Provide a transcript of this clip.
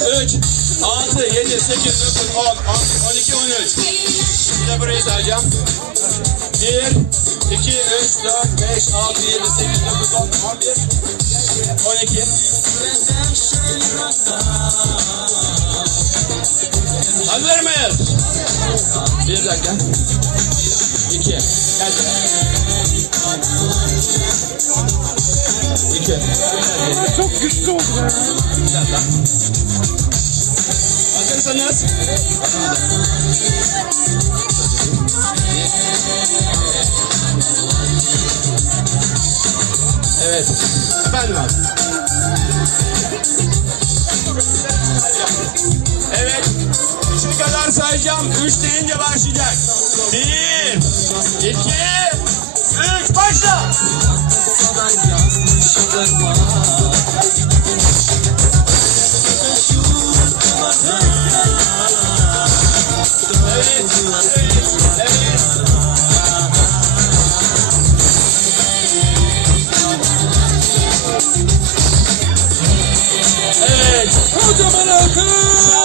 3, 6, 7, 8, 9, 10, 12, 13. Bir de burayı sayacağım. 1, 2, 3, 4, 5, 6, 7, 8, 9, 10, 11, 12. Hazır mıyız? Bir dakika. 2. Gel. 2. Çok güçlü oldu be. Bir dakika. Hazırsanız. Evet. Efendim abi. Evet. 3'e kadar sayacağım. 3 deyince başlayacak. 1, 2, 3, başla. Evet, evet, evet. Evet. Kocaman alkış.